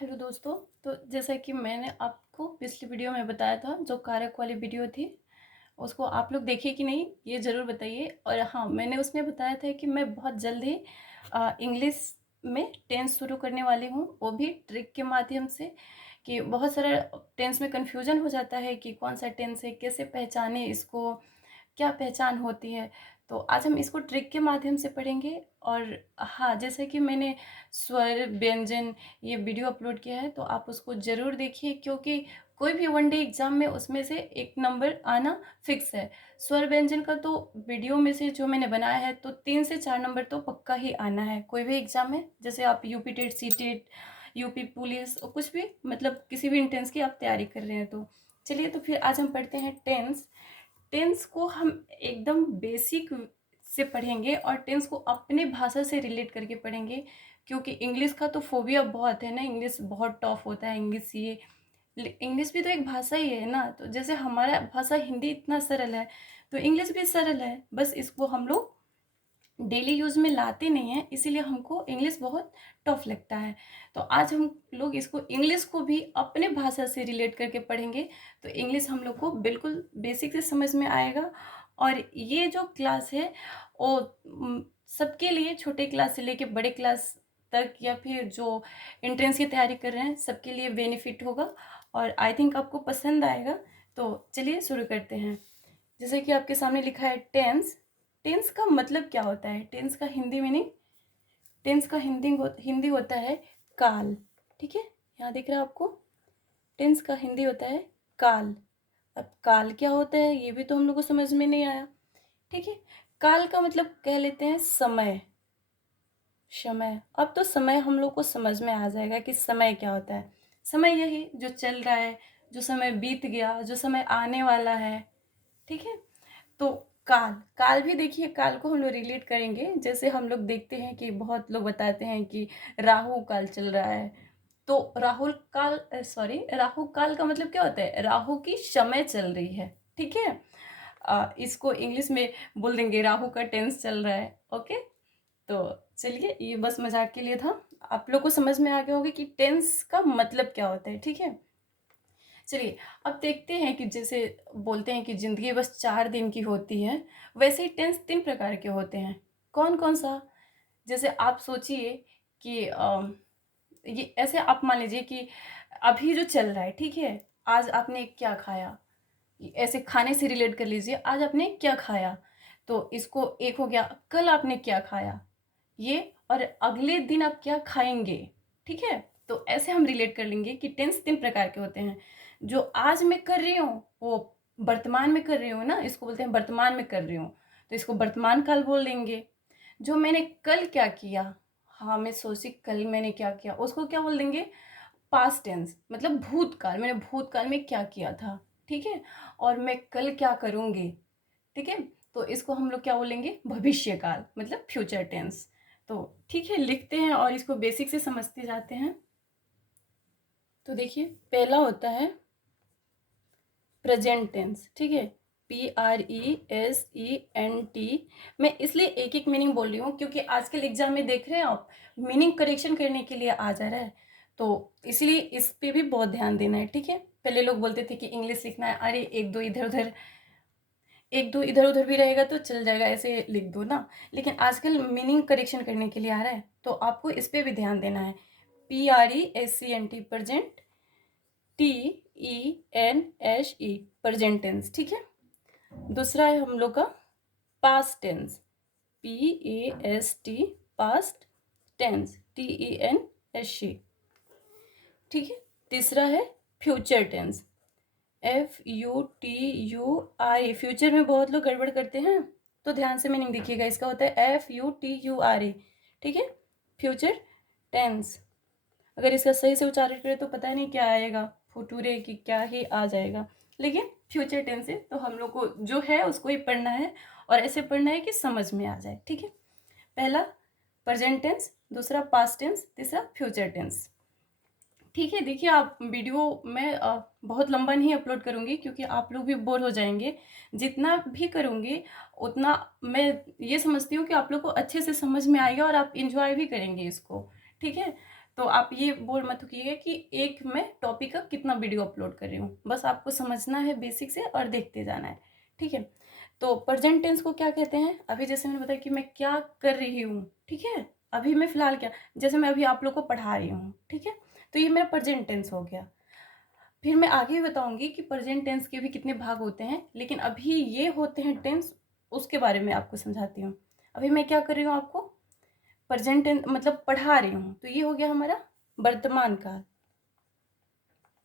Hello दोस्तों। तो जैसा कि मैंने आपको पिछली वीडियो में बताया था, जो कारक वाली वीडियो थी, उसको आप लोग देखे कि नहीं ये ज़रूर बताइए। और हाँ, मैंने उसमें बताया था कि मैं बहुत जल्द ही इंग्लिश में टेंस शुरू करने वाली हूँ, वो भी ट्रिक के माध्यम से। कि बहुत सारा टेंस में कन्फ्यूजन हो जाता है कि कौन सा टेंस है, कैसे पहचाने इसको, क्या पहचान होती है। तो आज हम इसको ट्रिक के माध्यम से पढ़ेंगे। और हाँ, जैसे कि मैंने स्वर व्यंजन ये वीडियो अपलोड किया है, तो आप उसको ज़रूर देखिए, क्योंकि कोई भी वन डे एग्ज़ाम में उसमें से एक नंबर आना फिक्स है। स्वर व्यंजन का तो वीडियो में से जो मैंने बनाया है, तो 3 से 4 नंबर तो पक्का ही आना है, कोई भी एग्ज़ाम में। जैसे आप UP TET, C TET, UP police और कुछ भी, मतलब किसी भी इंट्रेंस की आप तैयारी कर रहे हैं। तो चलिए, तो फिर आज हम पढ़ते हैं टेंस। टेंस को हम एकदम बेसिक से पढ़ेंगे और टेंस को अपने भाषा से रिलेट करके पढ़ेंगे, क्योंकि इंग्लिश का तो फोबिया बहुत है ना, इंग्लिश बहुत टफ होता है। इंग्लिश ये इंग्लिश भी तो एक भाषा ही है ना। तो जैसे हमारा भाषा हिंदी इतना सरल है, तो इंग्लिश भी सरल है, बस इसको हम लोग डेली यूज़ में लाते नहीं हैं, इसीलिए हमको इंग्लिश बहुत टफ लगता है। तो आज हम लोग इसको इंग्लिश को भी अपने भाषा से रिलेट करके पढ़ेंगे, तो इंग्लिश हम लोग को बिल्कुल बेसिक से समझ में आएगा। और ये जो क्लास है वो सबके लिए, छोटे क्लास से लेके बड़े क्लास तक, या फिर जो एंट्रेंस की तैयारी कर रहे हैं, सबके लिए बेनिफिट होगा और आई थिंक आपको पसंद आएगा। तो चलिए शुरू करते हैं। जैसे कि आपके सामने लिखा है टेंस। टेंस का मतलब क्या होता है? टेंस का हिंदी मीनिंग, टेंस का हिंदी होता है काल। ठीक है, यहाँ दिख रहा है आपको। टेंस का हिंदी होता है काल। अब काल क्या होता है ये भी तो हम लोग को समझ में नहीं आया। ठीक है, काल का मतलब कह लेते हैं समय। समय, अब तो समय हम लोग को समझ में आ जाएगा कि समय क्या होता है। समय यही जो चल रहा है, जो समय बीत गया, जो समय आने वाला है। ठीक है, तो काल, काल भी देखिए, काल को हम लोग रिलेट करेंगे। जैसे हम लोग देखते हैं कि बहुत लोग बताते हैं कि राहु काल चल रहा है, तो राहुल काल, सॉरी, राहु काल का मतलब क्या होता है? राहु की समय चल रही है। ठीक है, इसको इंग्लिश में बोल देंगे राहु का टेंस चल रहा है। ओके, तो चलिए, ये बस मजाक के लिए था। आप लोग को समझ में आ गया होगा कि टेंस का मतलब क्या होता है। ठीक है, चलिए अब देखते हैं कि जैसे बोलते हैं कि ज़िंदगी बस 4 दिन की होती है, वैसे ही टेंस 3 प्रकार के होते हैं। कौन कौन सा? जैसे आप सोचिए कि ये ऐसे आप मान लीजिए कि अभी जो चल रहा है, ठीक है, आज आपने क्या खाया, ऐसे खाने से रिलेट कर लीजिए, आज आपने क्या खाया। तो इसको एक हो गया, कल आपने क्या खाया ये, और अगले दिन आप क्या खाएंगे। ठीक है, तो ऐसे हम रिलेट कर लेंगे कि टेंस 3 प्रकार के होते हैं। जो आज मैं कर रही हूँ वो वर्तमान में कर रही हूँ ना, इसको बोलते हैं वर्तमान में कर रही हूँ, तो इसको वर्तमान काल बोल देंगे। जो मैंने कल क्या किया, हाँ मैं सोची कल मैंने क्या किया, उसको क्या बोल देंगे? पास्ट टेंस, मतलब भूतकाल, मैंने भूतकाल में क्या किया था। ठीक है, और मैं कल क्या करूँगी। ठीक है, तो इसको हम लोग क्या बोलेंगे? भविष्य काल, मतलब फ्यूचर टेंस। तो ठीक है, लिखते हैं और इसको बेसिक से समझते जाते हैं। तो देखिए, पहला होता है प्रेजेंट टेंस। ठीक है, PRESENT। मैं इसलिए एक एक मीनिंग बोल रही हूँ क्योंकि आजकल एग्जाम में देख रहे हैं आप, मीनिंग करेक्शन करने के लिए आ जा रहा है, तो इसलिए इस पे भी बहुत ध्यान देना है। ठीक है, पहले लोग बोलते थे कि इंग्लिश सीखना है, अरे एक दो इधर उधर भी रहेगा तो चल जाएगा, ऐसे लिख दो ना। लेकिन आजकल मीनिंग करेक्शन करने के लिए आ रहा है, तो आपको इस पे भी ध्यान देना है। PRESENT, present. TENSE, present tense. ठीक है, दूसरा है हम लोग का past tense. PAST, past tense. TENSE। ठीक है, तीसरा है फ्यूचर टेंस। FUTURE। फ्यूचर में बहुत लोग गड़बड़ करते हैं, तो ध्यान से मीनिंग देखिएगा, इसका होता है FUTURE। ठीक है, फ्यूचर टेंस। अगर इसका सही से उच्चारण करें तो पता नहीं क्या आएगा, फुटूरे की क्या ही आ जाएगा। लेकिन फ्यूचर टेंस है, तो हम लोग को जो है उसको ही पढ़ना है, और ऐसे पढ़ना है कि समझ में आ जाए। ठीक है, पहला प्रेजेंट टेंस, दूसरा पास्ट टेंस, तीसरा फ्यूचर टेंस। ठीक है, देखिए, आप वीडियो मैं बहुत लंबा नहीं अपलोड करूँगी, क्योंकि आप लोग भी बोर हो जाएंगे। जितना भी करूँगी उतना मैं ये समझती हूँ कि आप लोग को अच्छे से समझ में आएगा और आप इंजॉय भी करेंगे इसको। ठीक है, तो आप ये बोल मत कीजिएगा कि एक मैं टॉपिक का कितना वीडियो अपलोड कर रही हूँ, बस आपको समझना है बेसिक से और देखते जाना है, ठीक है। तो प्रेजेंट टेंस को क्या कहते हैं, अभी जैसे मैंने बताया कि मैं क्या कर रही हूँ, ठीक है, अभी मैं फिलहाल क्या, जैसे मैं अभी आप लोग को पढ़ा रही हूँ, ठीक है, तो ये मेरा प्रेजेंट टेंस हो गया। फिर मैं आगे बताऊंगी कि प्रेजेंट टेंस के भी कितने भाग होते हैं, लेकिन अभी ये होते हैं टेंस, उसके बारे में आपको समझाती हूँ। अभी मैं क्या कर रही हूँ, आपको प्रेजेंट टेंस मतलब पढ़ा रही हूँ, तो ये हो गया हमारा वर्तमान काल,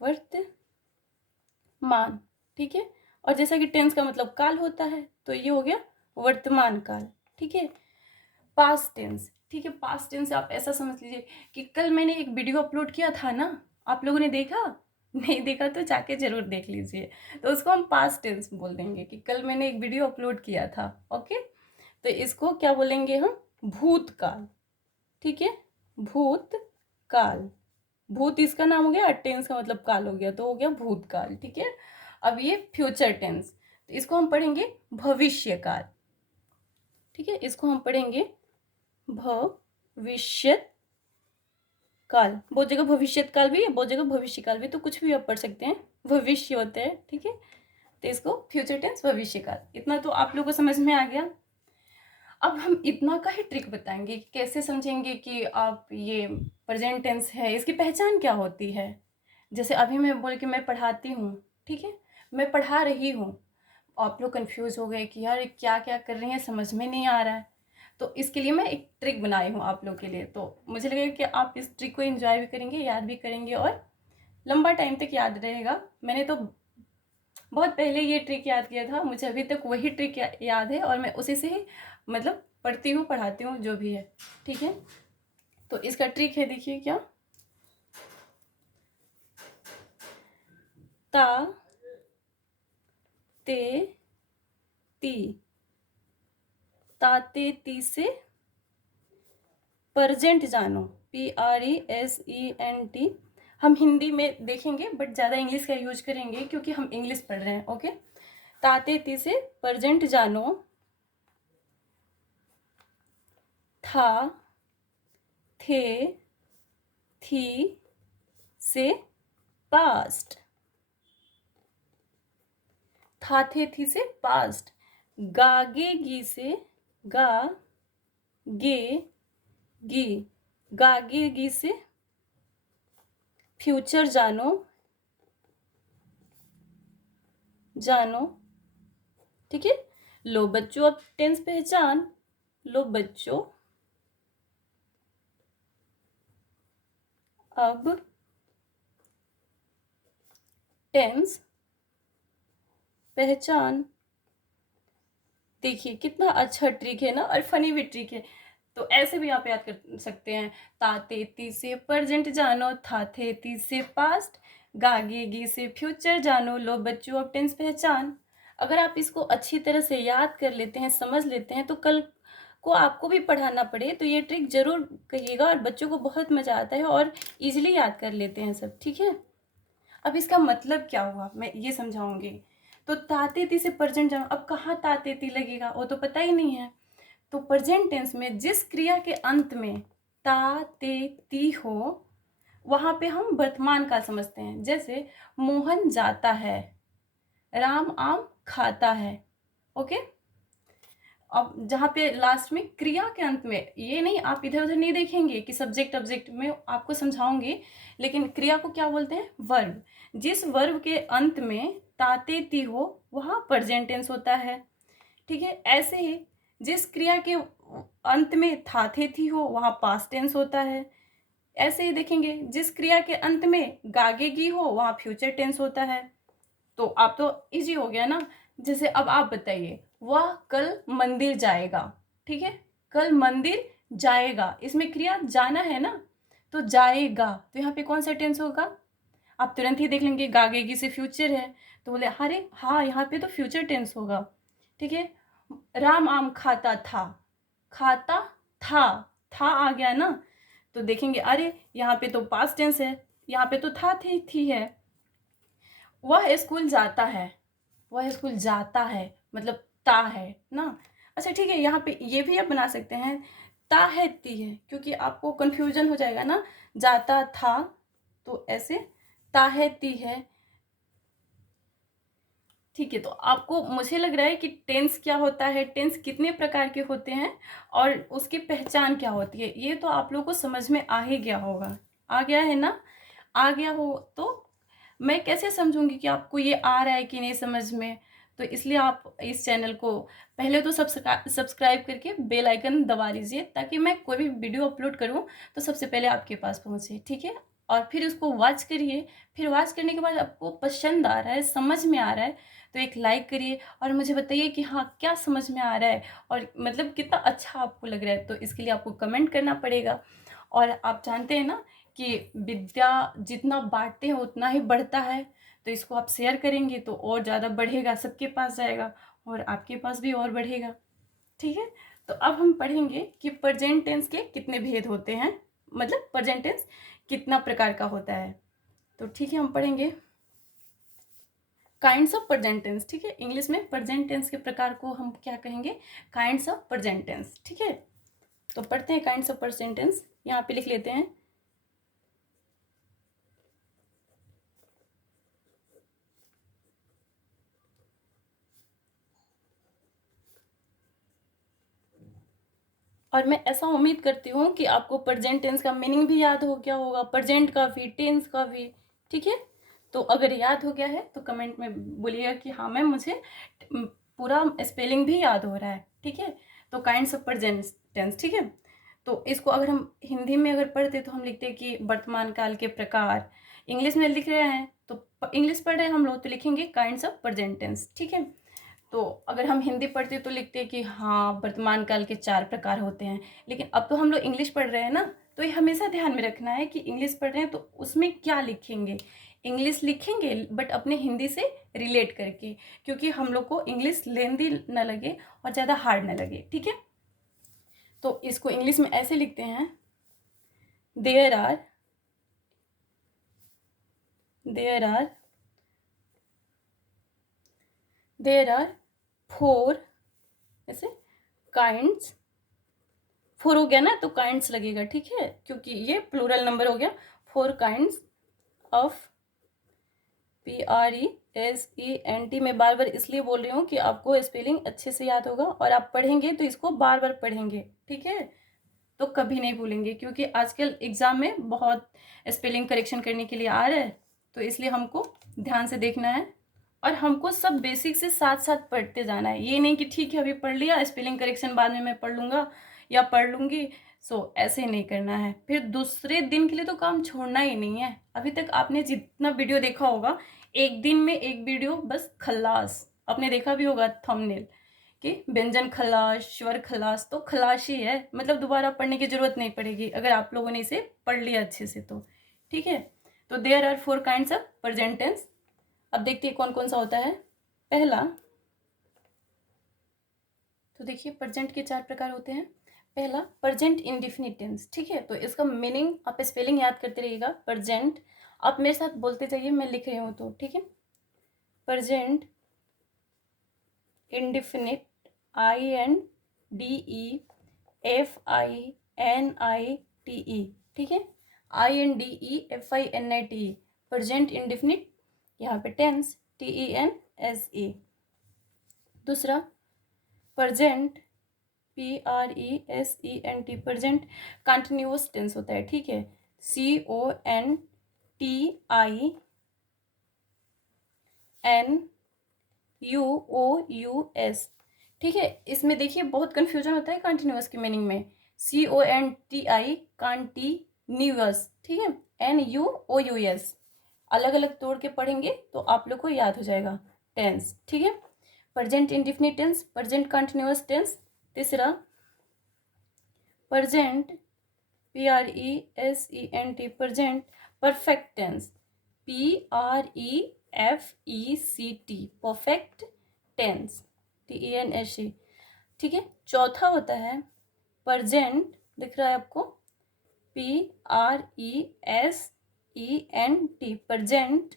वर्तमान, ठीक है। और जैसा कि टेंस का मतलब काल होता है, तो ये हो गया वर्तमान काल, ठीक है। पास्ट टेंस, ठीक है, पास्ट टेंस आप ऐसा समझ लीजिए कि कल मैंने एक वीडियो अपलोड किया था ना, आप लोगों ने देखा, नहीं देखा तो जाके जरूर देख लीजिए, तो उसको हम पास्ट टेंस बोल देंगे कि कल मैंने एक वीडियो अपलोड किया था, ओके। तो इसको क्या बोलेंगे हम, भूतकाल, ठीक है, भूतकाल, भूत इसका नाम हो गया और टेंस का मतलब काल हो गया, तो हो गया भूतकाल, ठीक है। अब ये फ्यूचर टेंस, तो इसको हम पढ़ेंगे भविष्य काल, ठीक है, इसको हम पढ़ेंगे भविष्य काल। बहुत जगह भविष्य काल भी है, बहुत जगह भविष्य काल भी, तो कुछ भी आप पढ़ सकते हैं, भविष्य होता है, ठीक है। तो इसको फ्यूचर टेंस भविष्य काल, इतना तो आप लोगों को समझ में आ गया। अब हम इतना का ही ट्रिक बताएंगे कि कैसे समझेंगे कि आप ये प्रेजेंट टेंस है, इसकी पहचान क्या होती है। जैसे अभी मैं बोल के मैं पढ़ाती हूँ, ठीक है, मैं पढ़ा रही हूँ, आप लोग कंफ्यूज हो गए कि यार क्या क्या कर रही हैं, समझ में नहीं आ रहा है, तो इसके लिए मैं एक ट्रिक बनाई हूँ आप लोग के लिए, तो मुझे लगेगा कि आप इस ट्रिक को एंजॉय भी करेंगे, याद भी करेंगे और लंबा टाइम तक याद रहेगा। मैंने तो बहुत पहले ये ट्रिक याद किया था, मुझे अभी तक वही ट्रिक याद है और मैं उसी से ही मतलब पढ़ती हूँ, पढ़ाती हूँ, जो भी है, ठीक है। तो इसका ट्रिक है, देखिए क्या, ता ते ती, ताते ती से प्रेजेंट जानो, PRESENT, हम हिंदी में देखेंगे बट ज़्यादा इंग्लिश का यूज करेंगे क्योंकि हम इंग्लिश पढ़ रहे हैं, ओके। ताते ती से प्रेजेंट जानो, था थे थी से पास्ट, था थे थी से पास्ट, गागेगी से गा गे गी, गागेगी से फ्यूचर जानो, जानो, ठीक है। लो बच्चों अब टेंस पहचान लो बच्चों, अब टेंस पहचान। देखिए कितना अच्छा ट्रिक है ना, और फनी भी ट्रिक है, तो ऐसे भी आप याद कर सकते हैं। ताते ती से प्रेजेंट जानो, था थे ती से पास्ट, गागेगी से फ्यूचर जानो, लो बच्चों अब टेंस पहचान। अगर आप इसको अच्छी तरह से याद कर लेते हैं, समझ लेते हैं, तो कल को आपको भी पढ़ाना पड़े तो ये ट्रिक जरूर कहिएगा, और बच्चों को बहुत मजा आता है और इजीली याद कर लेते हैं सब, ठीक है। अब इसका मतलब क्या हुआ मैं ये समझाऊंगी। तो ताते से प्रेजेंट जाओ, अब कहाँ ताते लगेगा वो तो पता ही नहीं है। तो प्रेजेंट टेंस में जिस क्रिया के अंत में ता ते ती हो, वहां पे हम वर्तमान काल समझते हैं। जैसे मोहन जाता है, राम आम खाता है, ओके। अब जहाँ पे लास्ट में क्रिया के अंत में, ये नहीं आप इधर उधर नहीं देखेंगे कि सब्जेक्ट ऑब्जेक्ट में आपको समझाऊंगी, लेकिन क्रिया को क्या बोलते हैं, वर्ब। जिस वर्ब के अंत में ताते ती हो वहाँ प्रेजेंट टेंस होता है, ठीक है। ऐसे ही जिस क्रिया के अंत में था थे थी हो वहाँ पास्ट टेंस होता है। ऐसे ही देखेंगे जिस क्रिया के अंत में गागेगी हो वहाँ फ्यूचर टेंस होता है। तो आप तो इजी हो गया ना। जैसे अब आप बताइए, वह कल मंदिर जाएगा, ठीक है, कल मंदिर जाएगा, इसमें क्रिया जाना है ना, तो जाएगा, तो यहाँ पे कौन सा टेंस होगा, आप तुरंत ही देख लेंगे, गागेगी से फ्यूचर है, तो बोले अरे हाँ यहाँ पे तो फ्यूचर टेंस होगा, ठीक है। राम आम खाता था, खाता था आ गया ना, तो देखेंगे अरे यहाँ पे तो पास्ट टेंस है, यहाँ पे तो था थी है। वह स्कूल जाता है, वह स्कूल जाता है मतलब ता है ना। अच्छा ठीक है, यहाँ पे ये भी आप बना सकते हैं, ता है ती है, क्योंकि आपको कन्फ्यूजन हो जाएगा ना, जाता था तो ऐसे ता है ती है। ठीक है, तो आपको, मुझे लग रहा है कि टेंस क्या होता है, टेंस कितने प्रकार के होते हैं और उसकी पहचान क्या होती है, ये तो आप लोगों को समझ में आ ही गया होगा। आ गया है ना? आ गया हो तो मैं कैसे समझूंगी कि आपको ये आ रहा है कि नहीं समझ में। तो इसलिए आप इस चैनल को पहले तो सब्सक्राइब करके बेल आइकन दबा लीजिए, ताकि मैं कोई भी वीडियो अपलोड करूं तो सबसे पहले आपके पास पहुंचे। ठीक है, और फिर उसको वॉच करिए। फिर वॉच करने के बाद आपको पसंद आ रहा है, समझ में आ रहा है, तो एक लाइक करिए और मुझे बताइए कि हाँ क्या समझ में आ रहा है और मतलब कितना अच्छा आपको लग रहा है। तो इसके लिए आपको कमेंट करना पड़ेगा। और आप जानते हैं ना कि विद्या जितना बांटते हैं उतना ही बढ़ता है। तो इसको आप शेयर करेंगे तो और ज़्यादा बढ़ेगा, सबके पास जाएगा और आपके पास भी और बढ़ेगा। ठीक है, तो अब हम पढ़ेंगे कि प्रेजेंट टेंस के कितने भेद होते हैं, मतलब प्रेजेंट टेंस कितना प्रकार का होता है। तो ठीक है, हम पढ़ेंगे काइंड्स ऑफ प्रेजेंट टेंस। ठीक है, इंग्लिश में प्रेजेंट टेंस के प्रकार को हम क्या कहेंगे? Kinds of present tense. ठीक है, तो पढ़ते हैं काइंड्स ऑफ प्रेजेंट टेंस। यहाँ पे लिख लेते हैं। और मैं ऐसा उम्मीद करती हूँ कि आपको प्रेजेंट टेंस का मीनिंग भी याद हो गया होगा, प्रेजेंट का भी, टेंस का भी। ठीक है, तो अगर याद हो गया है तो कमेंट में बोलिएगा कि हाँ मैम मुझे पूरा स्पेलिंग भी याद हो रहा है। ठीक है, तो काइंड्स ऑफ प्रेजेंट टेंस। ठीक है, तो इसको अगर हम हिंदी में अगर पढ़ते तो हम लिखते हैं कि वर्तमान काल के प्रकार। इंग्लिश में लिख रहे हैं तो इंग्लिश पढ़ रहे हैं हम लोग तो लिखेंगे काइंड्स ऑफ प्रेजेंट टेंस। ठीक है, तो अगर हम हिंदी पढ़ते तो लिखते हैं कि हाँ वर्तमान काल के 4 प्रकार होते हैं। लेकिन अब तो हम लोग इंग्लिश पढ़ रहे हैं ना, तो ये हमेशा ध्यान में रखना है कि इंग्लिश पढ़ रहे हैं तो उसमें क्या लिखेंगे। इंग्लिश लिखेंगे बट अपने हिंदी से रिलेट करके, क्योंकि हम लोग को इंग्लिश लेंदी न लगे और ज़्यादा हार्ड न लगे। ठीक है, तो इसको इंग्लिश में ऐसे लिखते हैं, there are there are there are 4 ऐसे काइंड्स। 4 हो गया ना तो काइंड्स लगेगा। ठीक है, क्योंकि ये प्लूरल नंबर हो गया। 4 काइंड्स ऑफ PRESENT। मैं बार बार इसलिए बोल रही हूँ कि आपको स्पेलिंग अच्छे से याद होगा और आप पढ़ेंगे तो इसको बार बार पढ़ेंगे। ठीक है, तो कभी नहीं भूलेंगे, क्योंकि आजकल एग्जाम में बहुत स्पेलिंग करेक्शन करने के लिए आ रहा है, तो इसलिए हमको ध्यान से देखना है और हमको सब बेसिक से साथ साथ पढ़ते जाना है। ये नहीं कि ठीक है अभी पढ़ लिया, स्पेलिंग करेक्शन बाद में मैं पढ़ लूँगा या पढ़ लूँगी। सो ऐसे नहीं करना है, फिर दूसरे दिन के लिए तो काम छोड़ना ही नहीं है। अभी तक आपने जितना वीडियो देखा होगा, एक दिन में एक वीडियो बस खल्लास। आपने देखा भी होगा थंबनेल कि व्यंजन खल्लास, स्वर खल्लास, तो खल्लास ही है, मतलब दोबारा पढ़ने की जरूरत नहीं पड़ेगी अगर आप लोगों ने इसे पढ़ लिया अच्छे से तो। ठीक है, तो there are 4 kinds of present tense. अब देखते हैं कौन कौन सा होता है। पहला, तो देखिए प्रेजेंट के 4 प्रकार होते हैं। पहला प्रेजेंट इंडिफिनिट टेंस। ठीक है, तो इसका मीनिंग आप स्पेलिंग याद करते रहिएगा। प्रेजेंट, आप मेरे साथ बोलते जाइए, मैं लिख रही हूँ तो। ठीक है, प्रेजेंट इंडिफिनिट, INDEFINITE। ठीक है, INDEFINITE, प्रेजेंट इंडिफिनिट। यहाँ पे टेंस, TENSE। दूसरा present, PRESENT, present continuous tense होता है। ठीक है, CONTINUOUS। ठीक है, इसमें देखिए बहुत कंफ्यूजन होता है कंटिन्यूअस के मीनिंग में। CONTI continuous. ठीक है, NUOUS अलग अलग तोड़ के पढ़ेंगे तो आप लोग को याद हो जाएगा टेंस। ठीक है, present indefinite tense, present continuous tense. तीसरा present, PRESENT, present perfect tense, PREFECT, perfect tense, TENSE। ठीक है, चौथा होता है प्रेजेंट, दिख रहा है आपको, PRESENT, present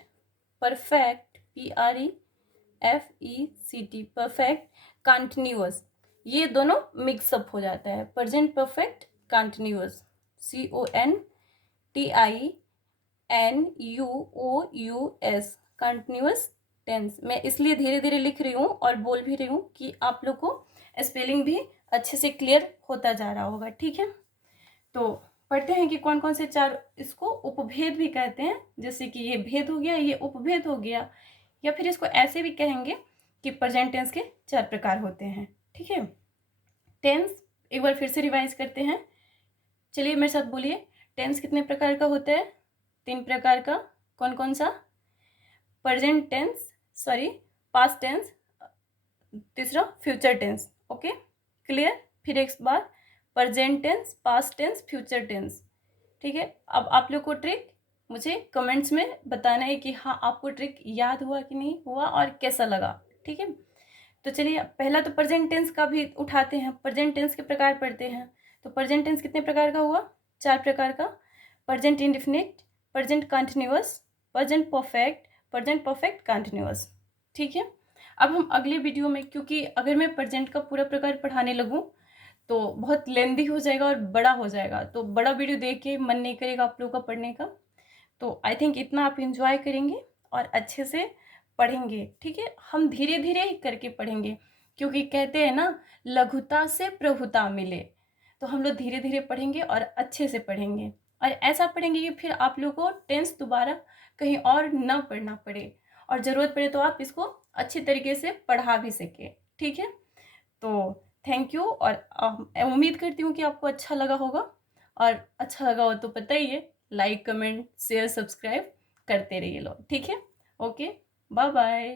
perfect, PREFECT, perfect continuous. ये दोनों मिक्सअप हो जाता है। Present perfect continuous, CONTINUOUS, continuous tense. मैं इसलिए धीरे धीरे लिख रही हूँ और बोल भी रही हूँ कि आप लोग को स्पेलिंग भी अच्छे से क्लियर होता जा रहा होगा। ठीक है, तो पढ़ते हैं कि कौन कौन से चार, इसको उपभेद भी कहते हैं। जैसे कि ये भेद हो गया, ये उपभेद हो गया, या फिर इसको ऐसे भी कहेंगे कि प्रेजेंट टेंस के चार प्रकार होते हैं। ठीक है, टेंस एक बार फिर से रिवाइज करते हैं। चलिए मेरे साथ बोलिए, टेंस कितने प्रकार का होता है? 3 प्रकार का। कौन कौन सा? Present tense, sorry past tense, तीसरा फ्यूचर टेंस। Okay, clear? फिर एक बार, present tense, past tense, future tense. ठीक है, अब आप लोग को ट्रिक मुझे कमेंट्स में बताना है कि हाँ आपको ट्रिक याद हुआ कि नहीं हुआ और कैसा लगा। ठीक है, तो चलिए पहला तो प्रेजेंट टेंस का भी उठाते हैं। प्रेजेंट टेंस के प्रकार पढ़ते हैं। तो प्रेजेंट टेंस कितने प्रकार का हुआ? 4 प्रकार का। Present indefinite, present continuous, present perfect, present perfect continuous. ठीक है, अब हम अगले वीडियो में, क्योंकि अगर मैं प्रेजेंट का पूरा प्रकार पढ़ाने लगूँ तो बहुत लेंदी हो जाएगा और बड़ा हो जाएगा, तो बड़ा वीडियो देख के मन नहीं करेगा आप लोगों का पढ़ने का। तो आई थिंक इतना आप इंजॉय करेंगे और अच्छे से पढ़ेंगे। ठीक है, हम धीरे धीरे ही करके पढ़ेंगे, क्योंकि कहते हैं ना लघुता से प्रभुता मिले। तो हम लोग धीरे धीरे पढ़ेंगे और अच्छे से पढ़ेंगे, और ऐसा पढ़ेंगे कि फिर आप लोग को टेंस दोबारा कहीं और ना पढ़ना पड़े, और ज़रूरत पड़े तो आप इसको अच्छी तरीके से पढ़ा भी सके। ठीक है, तो थैंक यू, और उम्मीद करती हूँ कि आपको अच्छा लगा होगा, और अच्छा लगा हो तो पता ही है, लाइक कमेंट शेयर सब्सक्राइब करते रहिए लोग। ठीक है, ओके, बाय बाय।